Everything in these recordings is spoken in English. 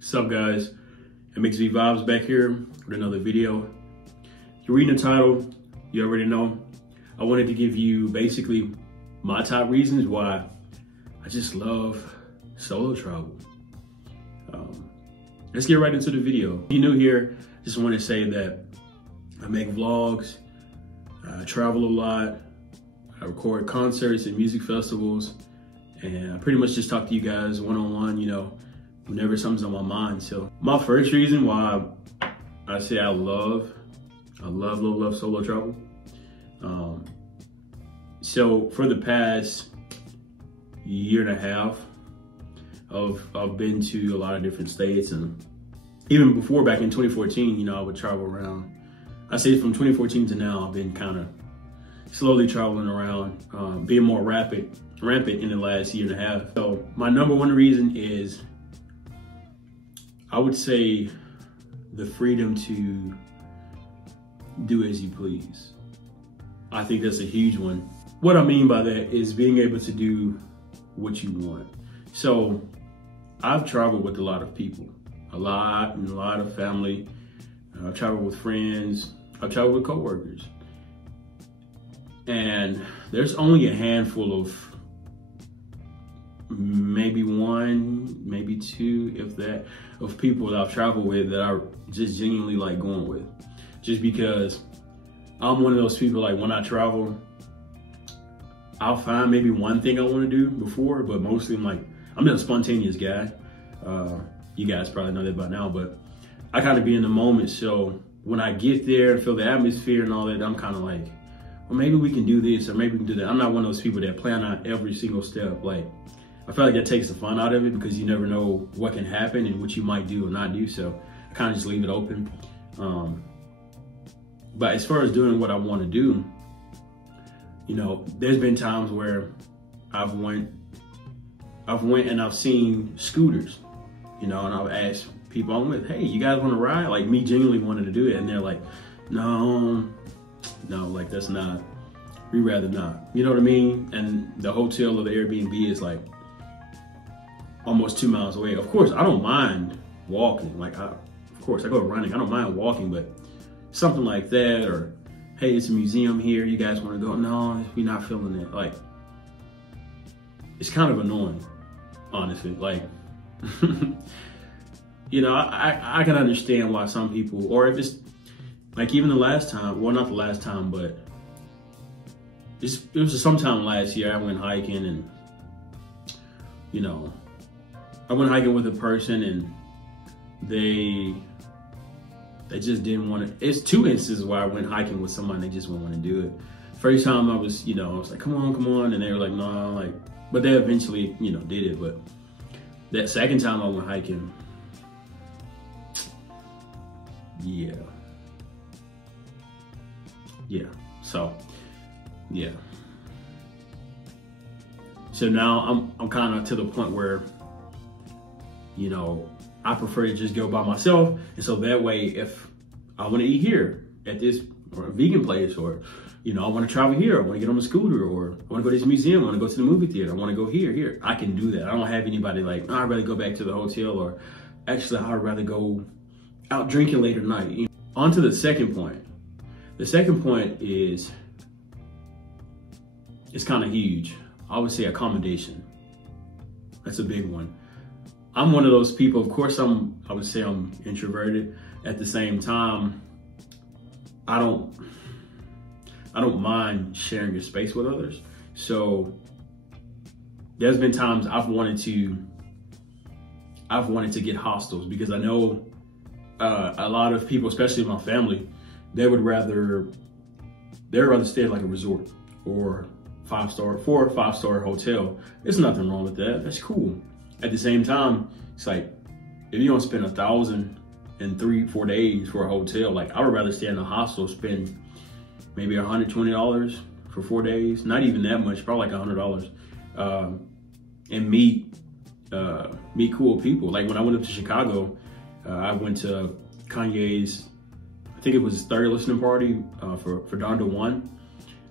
What's up, guys? MxBvibes back here with another video. You're reading the title, you already know. I wanted to give you basically my top reasons why I just love solo travel. Let's get right into the video. If you're new here, just want to say that I make vlogs, I travel a lot, I record concerts and music festivals, and I pretty much just talk to you guys one-on-one, you know, whenever something's on my mind. So my first reason why I say I love solo travel. So for the past year and a half, I've been to a lot of different states, and even before, back in 2014, you know, I would travel around. I say from 2014 to now, I've been kind of slowly traveling around, being more rampant in the last year and a half. So my number one reason is, I would say, the freedom to do as you please. I think that's a huge one. What I mean by that is being able to do what you want. So I've traveled with a lot of people, a lot of family. I've traveled with friends. I've traveled with coworkers. And there's only a handful of, maybe one, maybe two, if that, of people that I've traveled with that I just genuinely like going with. Just because I'm one of those people, like when I travel, I'll find maybe one thing I want to do before, but mostly I'm just a spontaneous guy. You guys probably know that by now, but I kind of be in the moment. So when I get there and feel the atmosphere and all that, I'm kind of like, well, maybe we can do this or maybe we can do that. I'm not one of those people that plan out every single step. Like, I feel like that takes the fun out of it because you never know what can happen and what you might do or not do. So I kind of just leave it open. But as far as doing what I want to do, you know, there's been times where I've went and I've seen scooters, you know, and I've asked people I'm with, hey, you guys want to ride? Like, me genuinely wanted to do it. And they're like, no, like that's not, we'd rather not. You know what I mean? And the hotel or the Airbnb is like almost 2 miles away. Of course, I don't mind walking. Like, of course, I go running. I don't mind walking, but something like that, or hey, it's a museum here. You guys want to go? No, we're not feeling it. Like, it's kind of annoying, honestly. Like, you know, I can understand why some people, or if it's like even the last time, well, not the last time, but it was sometime last year I went hiking, and, you know, I went hiking with a person and they just didn't want to. It's two instances where I went hiking with someone, they just wouldn't want to do it. First time I was like, come on. And they were like, no, like, but they eventually, you know, did it. But that second time I went hiking, yeah. So, yeah. So now I'm kind of to the point where, you know, I prefer to just go by myself. And so that way, if I want to eat here at this or a vegan place, or, you know, I want to travel here, I want to get on a scooter, or I want to go to this museum, I want to go to the movie theater, I want to go here, I can do that. I don't have anybody like, oh, I'd rather go back to the hotel, or actually I'd rather go out drinking later tonight. You know? On to the second point. The second point is, it's kind of huge. I would say accommodation. That's a big one. I'm one of those people, of course, I would say I'm introverted. At the same time, I don't mind sharing your space with others. So there's been times I've wanted to get hostels, because I know a lot of people, especially my family, they would rather stay at like a resort or 4 or 5 star hotel. There's nothing wrong with that. That's cool. At the same time, it's like, if you're gonna spend $1,000 in 3-4 days for a hotel, like, I would rather stay in a hostel, spend maybe $120 for 4 days, not even that much, probably like $100, and meet cool people. Like when I went up to Chicago, I went to Kanye's, I think it was his 3rd listening party for Donda 1.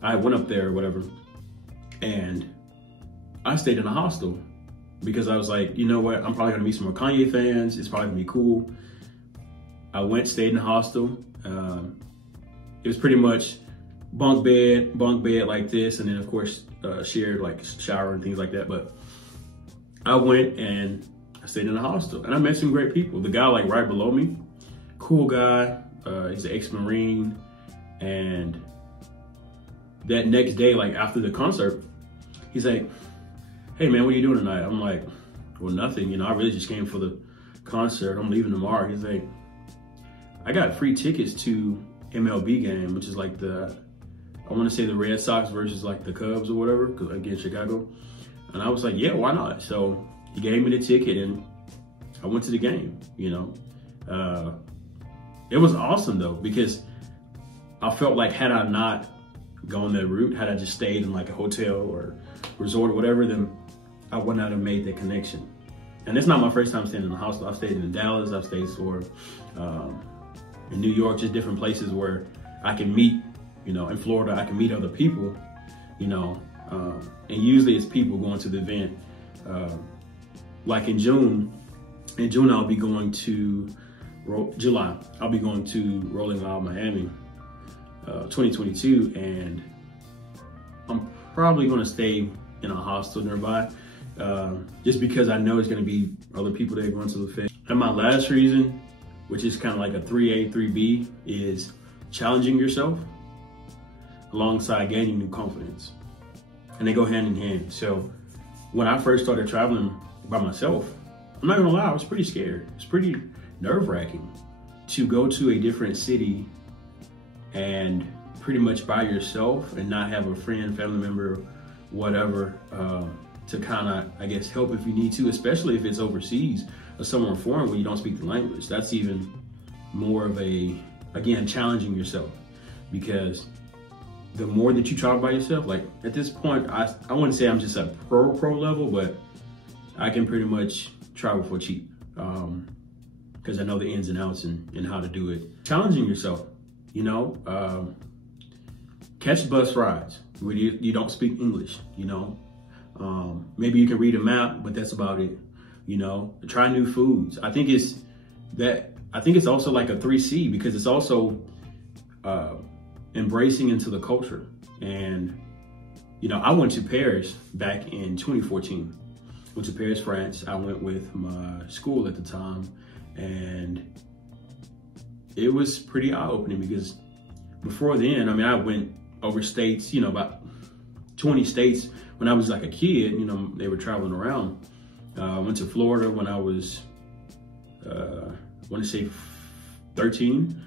I went up there or whatever, and I stayed in a hostel. because I was like, you know what? I'm probably gonna meet some more Kanye fans. It's probably gonna be cool. I went, stayed in the hostel. It was pretty much bunk bed like this. And then of course, shared like shower and things like that. But I went and I stayed in the hostel and I met some great people. The guy like right below me, cool guy. He's an ex-Marine. And that next day, like after the concert, he's like, hey man, what are you doing tonight? I'm like, well, nothing. You know, I really just came for the concert. I'm leaving tomorrow. He's like, I got free tickets to MLB game, which is like I want to say the Red Sox versus like the Cubs or whatever, against Chicago. And I was like, yeah, why not? So he gave me the ticket and I went to the game, you know. It was awesome though, because I felt like had I not gone that route, had I just stayed in like a hotel or resort or whatever, then I would not have made that connection. And it's not my first time staying in the hostel. I've stayed in Dallas, I've stayed in New York, just different places where I can meet, you know, in Florida, I can meet other people, you know, and usually it's people going to the event. Like in June I'll be going to, July, I'll be going to Rolling Loud Miami 2022, and I'm probably gonna stay in a hostel nearby, just because I know there's gonna be other people that are going to the fest. And my last reason, which is kind of like a 3A, 3B, is challenging yourself alongside gaining new confidence. And they go hand in hand. So when I first started traveling by myself, I'm not gonna lie, I was pretty scared. It's pretty nerve-wracking to go to a different city and pretty much by yourself and not have a friend, family member, whatever, to kind of, I guess, help if you need to, especially if it's overseas or somewhere foreign where you don't speak the language. That's even more of a, again, challenging yourself, because the more that you travel by yourself, like at this point, I wouldn't say I'm just at pro level, but I can pretty much travel for cheap, because I know the ins and outs and how to do it. Challenging yourself, you know, catch bus rides where you don't speak English, you know. Maybe you can read a map, but that's about it. You know, try new foods. I think it's also like a 3C, because it's also embracing into the culture. And, you know, I went to Paris back in 2014. Went to Paris, France. I went with my school at the time, and it was pretty eye-opening, because before then, I mean, I went over states, you know, about 20 states when I was like a kid. You know, they were traveling around. I went to Florida when I was, I want to say 13.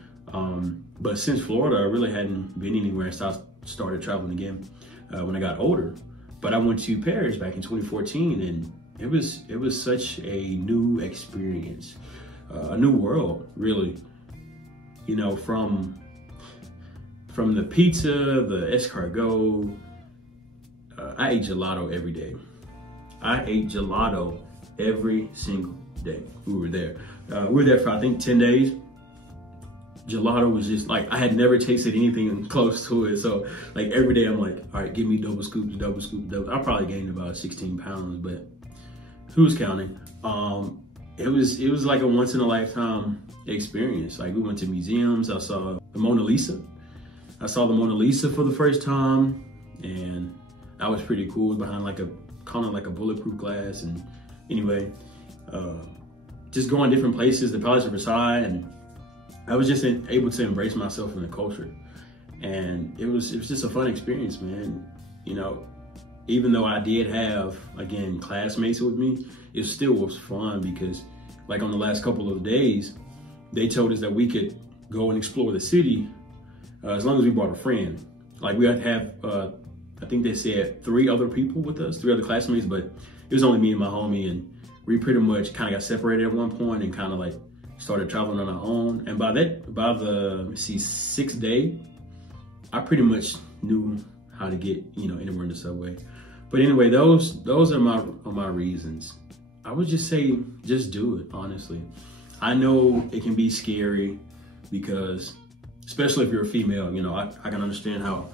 But since Florida, I really hadn't been anywhere. So I started traveling again when I got older. But I went to Paris back in 2014, and it was such a new experience, a new world, really. You know, from the pizza, the escargot. I ate gelato every day. I ate gelato every single day. We were there. We were there for, I think, 10 days. Gelato was just like, I had never tasted anything close to it. So like every day I'm like, all right, give me double scoops. I probably gained about 16 pounds, but who's counting? It was like a once in a lifetime experience. Like we went to museums. I saw the Mona Lisa. I saw the Mona Lisa for the first time, and that was pretty cool, behind like kind of like a bulletproof glass. And anyway, just going different places, the Palace of Versailles, and I was just able to embrace myself in the culture. And it was just a fun experience, man. You know, even though I did have, again, classmates with me, it still was fun, because like on the last couple of days, they told us that we could go and explore the city as long as we brought a friend. Like we had to have, I think they said 3 other people with us, 3 other classmates, but it was only me and my homie, and we pretty much kind of got separated at one point and kind of like started traveling on our own. And by the 6th day, I pretty much knew how to get, you know, anywhere in the subway. But anyway, those are my reasons. I would just say, just do it, honestly. I know it can be scary, because especially if you're a female, you know, I can understand how,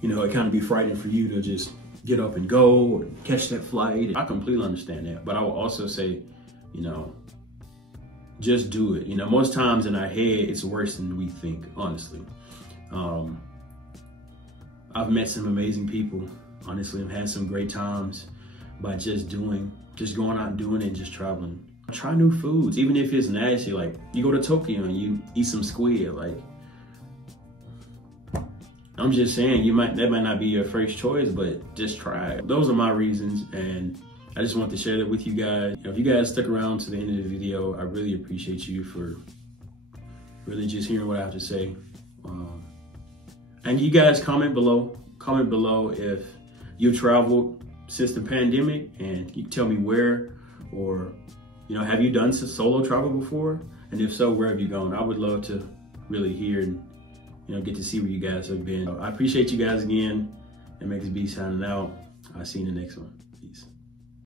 you know, it kind of be frightening for you to just get up and go or catch that flight. I completely understand that, but I will also say, you know, just do it. You know, most times in our head, it's worse than we think, honestly. I've met some amazing people. Honestly, I've had some great times by just going out and doing it and just traveling. Try new foods, even if it's nasty. Like, you go to Tokyo and you eat some squid. Like, I'm just saying, that might not be your first choice, but just try it. Those are my reasons, and I just want to share that with you guys. If you guys stuck around to the end of the video, I really appreciate you for really just hearing what I have to say. And you guys comment below if you've traveled since the pandemic, and you tell me where, or, you know, have you done some solo travel before? And if so, where have you gone? I would love to really hear and, you know, get to see where you guys have been. I appreciate you guys again. MxBvibes signing out. I'll see you in the next one.